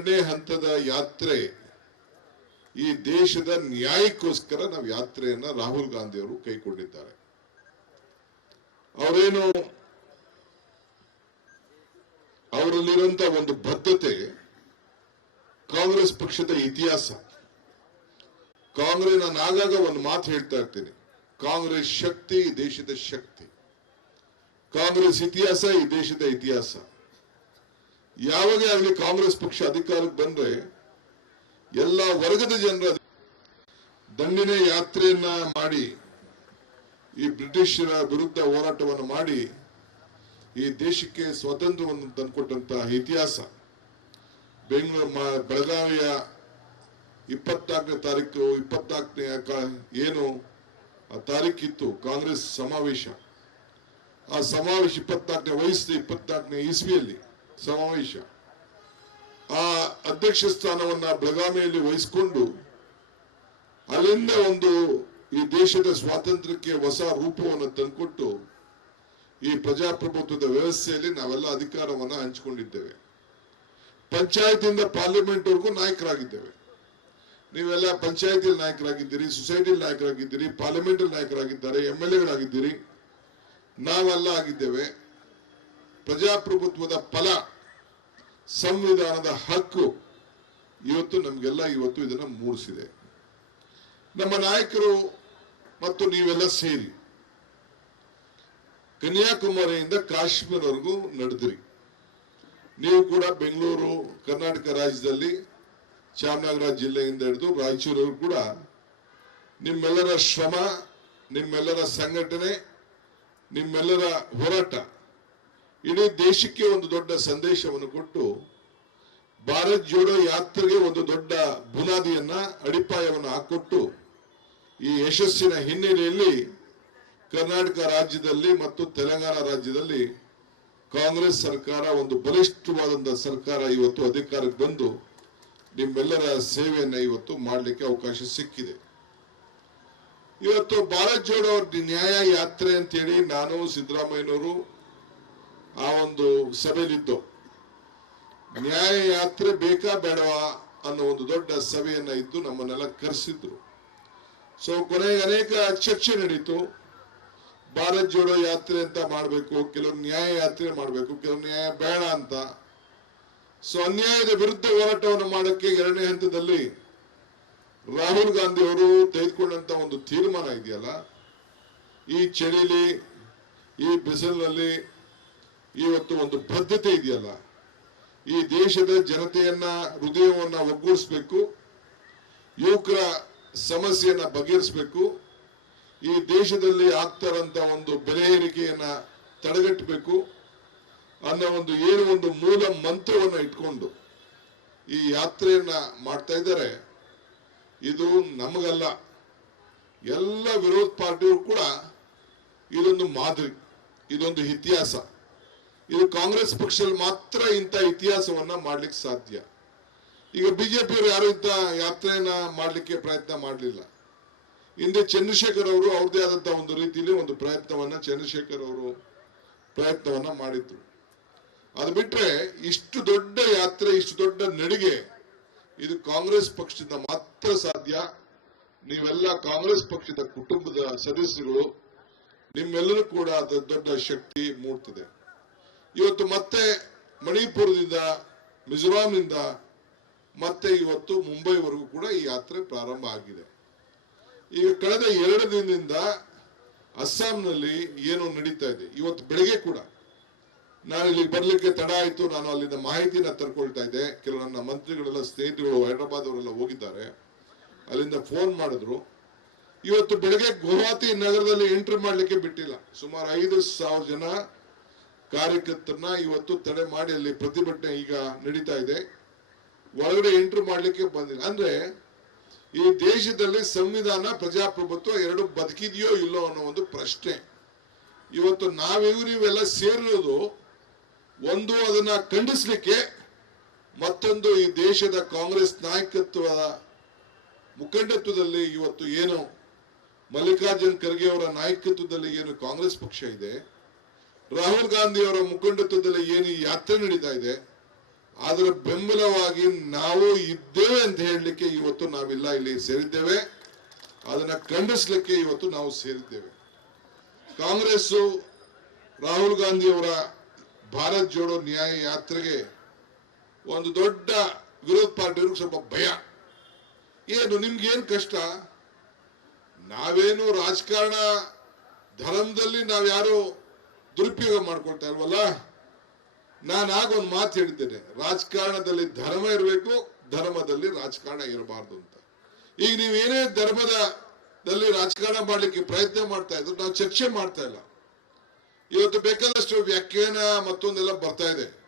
ಎರಡನೇ ಹಂತದ ಯಾತ್ರೆ ಈ ದೇಶದ ನ್ಯಾಯಕ್ಕೋಸ್ಕರ ನಾವು ಯಾತ್ರೆಯನ್ನ ರಾಹುಲ್ ಗಾಂಧಿ ಅವರು ಕೈಗೊಂಡಿದ್ದಾರೆ. ಅವರೇನು ಅವರಲ್ಲಿರುವಂತ ಒಂದು ಬದ್ಧತೆ ಕಾಂಗ್ರೆಸ್ ಪಕ್ಷದ ಇತಿಹಾಸ. ಕಾಂಗ್ರೆಸ್, ನಾನು ಆಗಾಗ ಒಂದು ಮಾತು ಹೇಳ್ತಾ ಇರ್ತೀನಿ, ಕಾಂಗ್ರೆಸ್ ಶಕ್ತಿ ಈ ದೇಶದ ಶಕ್ತಿ, ಕಾಂಗ್ರೆಸ್ ಇತಿಹಾಸ ಈ ದೇಶದ ಇತಿಹಾಸ. ಯಾವಾಗ ಆಗಲಿ ಕಾಂಗ್ರೆಸ್ ಪಕ್ಷ ಅಧಿಕಾರಕ್ಕೆ ಬಂದ್ರೆ ಎಲ್ಲ ವರ್ಗದ ಜನರ ದಂಡಿನ ಯಾತ್ರೆಯನ್ನ ಮಾಡಿ ಈ ಬ್ರಿಟಿಷರ ವಿರುದ್ಧ ಹೋರಾಟವನ್ನು ಮಾಡಿ ಈ ದೇಶಕ್ಕೆ ಸ್ವಾತಂತ್ರ್ಯವನ್ನು ತಂದುಕೊಟ್ಟಂತಹ ಇತಿಹಾಸ. ಬೆಳಗಾವಿಯ 24ನೇ ತಾರೀಕು 24ನೇ ಏನು ತಾರೀಕಿತ್ತು ಕಾಂಗ್ರೆಸ್ ಸಮಾವೇಶ, ಆ ಸಮಾವೇಶ 24ನೇ ವಯಸ್ಸು 24ನೇ ಇಸ್ವಿಯಲ್ಲಿ ಸಮಾವೇಶ. ಆ ಅಧ್ಯಕ್ಷ ಸ್ಥಾನವನ್ನ ಬೆಳಗಾವಿಯಲ್ಲಿ ವಹಿಸಿಕೊಂಡು ಅಲ್ಲಿಂದ ಒಂದು ಈ ದೇಶದ ಸ್ವಾತಂತ್ರ್ಯಕ್ಕೆ ಹೊಸ ರೂಪವನ್ನು ತಂದುಕೊಟ್ಟು ಈ ಪ್ರಜಾಪ್ರಭುತ್ವದ ವ್ಯವಸ್ಥೆಯಲ್ಲಿ ನಾವೆಲ್ಲ ಅಧಿಕಾರವನ್ನ ಹಂಚಿಕೊಂಡಿದ್ದೇವೆ. ಪಂಚಾಯತಿಂದ ಪಾರ್ಲಿಮೆಂಟ್ ವರೆಗೂ ನಾಯಕರಾಗಿದ್ದೇವೆ. ನೀವೆಲ್ಲ ಪಂಚಾಯತಿಯಲ್ಲಿ ನಾಯಕರಾಗಿದ್ದೀರಿ, ಸೊಸೈಟಿಯಲ್ಲಿ ನಾಯಕರಾಗಿದ್ದೀರಿ, ಪಾರ್ಲಿಮೆಂಟ್ ನಾಯಕರಾಗಿದ್ದಾರೆ, MLAಗಳಾಗಿದ್ದೀರಿ, ನಾವೆಲ್ಲ ಆಗಿದ್ದೇವೆ. ಪ್ರಜಾಪ್ರಭುತ್ವದ ಫಲ, ಸಂವಿಧಾನದ ಹಕ್ಕು ಇವತ್ತು ನಮಗೆಲ್ಲ ಇವತ್ತು ಇದನ್ನ ಮೂಡಿಸಿದೆ. ನಮ್ಮ ನಾಯಕರು ಮತ್ತು ನೀವೆಲ್ಲ ಸೇರಿ ಕನ್ಯಾಕುಮಾರಿಯಿಂದ ಕಾಶ್ಮೀರವರೆಗೂ ನಡೆದ್ರಿ. ನೀವು ಕೂಡ ಬೆಂಗಳೂರು ಕರ್ನಾಟಕ ರಾಜ್ಯದಲ್ಲಿ ಚಾಮರಾಜನಗರ ಜಿಲ್ಲೆಯಿಂದ ಹಿಡಿದು ರಾಯಚೂರು ಕೂಡ ನಿಮ್ಮೆಲ್ಲರ ಶ್ರಮ, ನಿಮ್ಮೆಲ್ಲರ ಸಂಘಟನೆ, ನಿಮ್ಮೆಲ್ಲರ ಹೋರಾಟ ಇಡೀ ದೇಶಕ್ಕೆ ಒಂದು ದೊಡ್ಡ ಸಂದೇಶವನ್ನು ಕೊಟ್ಟು ಭಾರತ್ ಜೋಡೋ ಯಾತ್ರೆಗೆ ಒಂದು ದೊಡ್ಡ ಬುನಾದಿಯನ್ನ, ಅಡಿಪಾಯವನ್ನು ಹಾಕೊಟ್ಟು ಈ ಯಶಸ್ಸಿನ ಹಿನ್ನೆಲೆಯಲ್ಲಿ ಕರ್ನಾಟಕ ರಾಜ್ಯದಲ್ಲಿ ಮತ್ತು ತೆಲಂಗಾಣ ರಾಜ್ಯದಲ್ಲಿ ಕಾಂಗ್ರೆಸ್ ಸರ್ಕಾರ ಒಂದು ಬಲಿಷ್ಠವಾದಂತಹ ಸರ್ಕಾರ ಇವತ್ತು ಅಧಿಕಾರಕ್ಕೆ ಬಂದು ನಿಮ್ಮೆಲ್ಲರ ಸೇವೆಯನ್ನ ಇವತ್ತು ಮಾಡಲಿಕ್ಕೆ ಅವಕಾಶ ಸಿಕ್ಕಿದೆ. ಇವತ್ತು ಭಾರತ್ ಜೋಡೋ ನ್ಯಾಯ ಯಾತ್ರೆ ಅಂತೇಳಿ ನಾನು ಸಿದ್ದರಾಮಯ್ಯನವರು ಆ ಒಂದು ಸಭೆಯಲ್ಲಿದ್ದು, ನ್ಯಾಯ ಯಾತ್ರೆ ಬೇಕಾ ಬೇಡವಾ ಅನ್ನೋ ಒಂದು ದೊಡ್ಡ ಸಭೆಯನ್ನ ಇದ್ದು ನಮ್ಮನ್ನೆಲ್ಲ ಕರೆಸಿದ್ರು. ಸೊ ಕೊನೆಗೆ ಅನೇಕ ಚರ್ಚೆ ನಡೀತು. ಭಾರತ್ ಜೋಡೋ ಯಾತ್ರೆ ಅಂತ ಮಾಡಬೇಕು, ಕೆಲವರು ನ್ಯಾಯ ಯಾತ್ರೆ ಮಾಡಬೇಕು, ಕೆಲವರು ನ್ಯಾಯ ಬೇಡ ಅಂತ. ಸೊ ಅನ್ಯಾಯದ ವಿರುದ್ಧ ಹೋರಾಟವನ್ನು ಮಾಡಕ್ಕೆ ಎರಡನೇ ಹಂತದಲ್ಲಿ ರಾಹುಲ್ ಗಾಂಧಿ ಅವರು ತೆಗೆದುಕೊಂಡಂತ ಒಂದು ತೀರ್ಮಾನ ಇದೆಯಲ್ಲ, ಈ ಚಳಿಲಿ ಈ ಬಿಸಿಲಿನಲ್ಲಿ ಇವತ್ತು ಒಂದು ಬದ್ಧತೆ ಇದೆಯಲ್ಲ, ಈ ದೇಶದ ಜನತೆಯನ್ನ ಹೃದಯವನ್ನ ಒಗ್ಗೂಡಿಸಬೇಕು, ಯುವಕರ ಸಮಸ್ಯೆಯನ್ನ ಬಗೆಹರಿಸಬೇಕು, ಈ ದೇಶದಲ್ಲಿ ಆಗ್ತಾರಂತ ಒಂದು ಬೆಲೆ ಏರಿಕೆಯನ್ನ ತಡೆಗಟ್ಟಬೇಕು ಅನ್ನೋ ಒಂದು ಒಂದು ಮೂಲ ಮಂತ್ರವನ್ನ ಇಟ್ಕೊಂಡು ಈ ಯಾತ್ರೆಯನ್ನ ಮಾಡ್ತಾ ಇದ್ದಾರೆ. ಇದು ನಮಗಲ್ಲ, ಎಲ್ಲ ವಿರೋಧ ಪಾರ್ಟಿಯವರು ಕೂಡ ಇದೊಂದು ಮಾದರಿ, ಇದೊಂದು ಇತಿಹಾಸ. ಇದು ಕಾಂಗ್ರೆಸ್ ಪಕ್ಷದಲ್ಲಿ ಮಾತ್ರ ಇಂಥ ಇತಿಹಾಸವನ್ನ ಮಾಡ್ಲಿಕ್ಕೆ ಸಾಧ್ಯ. ಈಗ ಬಿಜೆಪಿಯವರು ಯಾರು ಇಂಥ ಯಾತ್ರೆಯನ್ನ ಮಾಡ್ಲಿಕ್ಕೆ ಪ್ರಯತ್ನ ಮಾಡಲಿಲ್ಲ. ಹಿಂದೆ ಚಂದ್ರಶೇಖರ್ ಅವರು ಅವ್ರದೇ ಆದಂತಹ ಒಂದು ರೀತಿಯಲ್ಲಿ ಒಂದು ಚಂದ್ರಶೇಖರ್ ಅವರು ಪ್ರಯತ್ನವನ್ನ ಮಾಡಿದ್ರು. ಅದು ಬಿಟ್ರೆ ಇಷ್ಟು ದೊಡ್ಡ ಯಾತ್ರೆ, ಇಷ್ಟು ದೊಡ್ಡ ನಡಿಗೆ ಇದು ಕಾಂಗ್ರೆಸ್ ಪಕ್ಷದಿಂದ ಮಾತ್ರ ಸಾಧ್ಯ. ನೀವೆಲ್ಲ ಕಾಂಗ್ರೆಸ್ ಪಕ್ಷದ ಕುಟುಂಬದ ಸದಸ್ಯರು, ನಿಮ್ಮೆಲ್ಲರೂ ಕೂಡ ಅದು ದೊಡ್ಡ ಶಕ್ತಿ ಮೂಡ್ತದೆ. ಇವತ್ತು ಮತ್ತೆ ಮಣಿಪುರದಿಂದ, ಮಿಜೋರಾಂನಿಂದ ಮತ್ತೆ ಇವತ್ತು ಮುಂಬೈವರೆಗೂ ಕೂಡ ಈ ಯಾತ್ರೆ ಪ್ರಾರಂಭ ಆಗಿದೆ. ಈಗ ಕಳೆದ 2 ದಿನದಿಂದ ಅಸ್ಸಾಂನಲ್ಲಿ ಏನು ನಡೀತಾ ಇದೆ, ಇವತ್ತು ಬೆಳಗ್ಗೆ ಕೂಡ ನಾನು ಇಲ್ಲಿಗೆ ಬರ್ಲಿಕ್ಕೆ ತಡ ಆಯ್ತು. ನಾನು ಅಲ್ಲಿಂದ ಮಾಹಿತಿನ ತರ್ಕೊಳ್ತಾ ಇದ್ದೆ. ಕೆಲವು ನನ್ನ ಮಂತ್ರಿಗಳೆಲ್ಲ, ಸ್ನೇಹಿತರು ಹೈದರಾಬಾದ್ ಅವರೆಲ್ಲ ಹೋಗಿದ್ದಾರೆ, ಅಲ್ಲಿಂದ ಫೋನ್ ಮಾಡಿದ್ರು. ಇವತ್ತು ಬೆಳಗ್ಗೆ ಗುವಾಹಟಿ ನಗರದಲ್ಲಿ ಎಂಟ್ರಿ ಮಾಡ್ಲಿಕ್ಕೆ ಬಿಟ್ಟಿಲ್ಲ. ಸುಮಾರು 5,000 ಜನ ಕಾರ್ಯಕರ್ತರನ್ನ ಇವತ್ತು ತಡೆ ಮಾಡಿ ಅಲ್ಲಿ ಪ್ರತಿಭಟನೆ ಈಗ ನಡೀತಾ ಇದೆ. ಒಳಗಡೆ ಎಂಟ್ರಿ ಮಾಡ್ಲಿಕ್ಕೆ ಬಂದಿಲ್ಲ. ಅಂದ್ರೆ ಈ ದೇಶದಲ್ಲಿ ಸಂವಿಧಾನ, ಪ್ರಜಾಪ್ರಭುತ್ವ ಎರಡು ಬದುಕಿದೆಯೋ ಇಲ್ಲೋ ಅನ್ನೋ ಒಂದು ಪ್ರಶ್ನೆ. ಇವತ್ತು ನೀವೆಲ್ಲ ಸೇರಿರೋದು ಒಂದು ಅದನ್ನ ಖಂಡಿಸ್ಲಿಕ್ಕೆ, ಮತ್ತೊಂದು ಈ ದೇಶದ ಕಾಂಗ್ರೆಸ್ ನಾಯಕತ್ವ ಮುಖಂಡತ್ವದಲ್ಲಿ ಇವತ್ತು ಏನು ಮಲ್ಲಿಕಾರ್ಜುನ್ ಖರ್ಗೆ ಅವರ ನಾಯಕತ್ವದಲ್ಲಿ ಏನು ಕಾಂಗ್ರೆಸ್ ಪಕ್ಷ ಇದೆ, ರಾಹುಲ್ ಗಾಂಧಿ ಅವರ ಮುಖಂಡತ್ವದಲ್ಲಿ ಏನು ಯಾತ್ರೆ ನಡೀತಾ ಇದೆ, ಅದರ ಬೆಂಬಲವಾಗಿ ನಾವು ಇದ್ದೇವೆ ಅಂತ ಹೇಳಲಿಕ್ಕೆ ಇವತ್ತು ನಾವಿಲ್ಲ ಇಲ್ಲಿ ಸೇರಿದ್ದೇವೆ. ಅದನ್ನ ಖಂಡಿಸ್ಲಿಕ್ಕೆ ಇವತ್ತು ನಾವು ಸೇರಿದ್ದೇವೆ. ಕಾಂಗ್ರೆಸ್ ರಾಹುಲ್ ಗಾಂಧಿ ಅವರ ಭಾರತ್ ಜೋಡೋ ನ್ಯಾಯ ಯಾತ್ರೆಗೆ ಒಂದು ದೊಡ್ಡ ವಿರೋಧ ಪಾರ್ಟಿಯವ್ರಿಗೆ ಸ್ವಲ್ಪ ಭಯ. ಏನು ನಿಮ್ಗೇನು ಕಷ್ಟ? ನಾವೇನು ರಾಜಕಾರಣ ಧರ್ಮದಲ್ಲಿ ನಾವ್ಯಾರು ದುರುಪಯೋಗ ಮಾಡ್ಕೊಳ್ತಾ ಇಲ್ವಲ್ಲ. ನಾನು ಆಗ ಒಂದು ಮಾತು ಹೇಳಿದ್ದೇನೆ, ರಾಜಕಾರಣದಲ್ಲಿ ಧರ್ಮ ಇರಬೇಕು, ಧರ್ಮದಲ್ಲಿ ರಾಜಕಾರಣ ಇರಬಾರ್ದು ಅಂತ. ಈಗ ನೀವೇನೇ ಧರ್ಮದಲ್ಲಿ ರಾಜಕಾರಣ ಮಾಡ್ಲಿಕ್ಕೆ ಪ್ರಯತ್ನ ಮಾಡ್ತಾ ಇದ್ರು, ನಾವು ಚರ್ಚೆ ಮಾಡ್ತಾ ಇಲ್ಲ. ಇವತ್ತು ಬೇಕಾದಷ್ಟು ವ್ಯಾಖ್ಯಾನ ಮತ್ತೊಂದೆಲ್ಲ ಬರ್ತಾ ಇದೆ.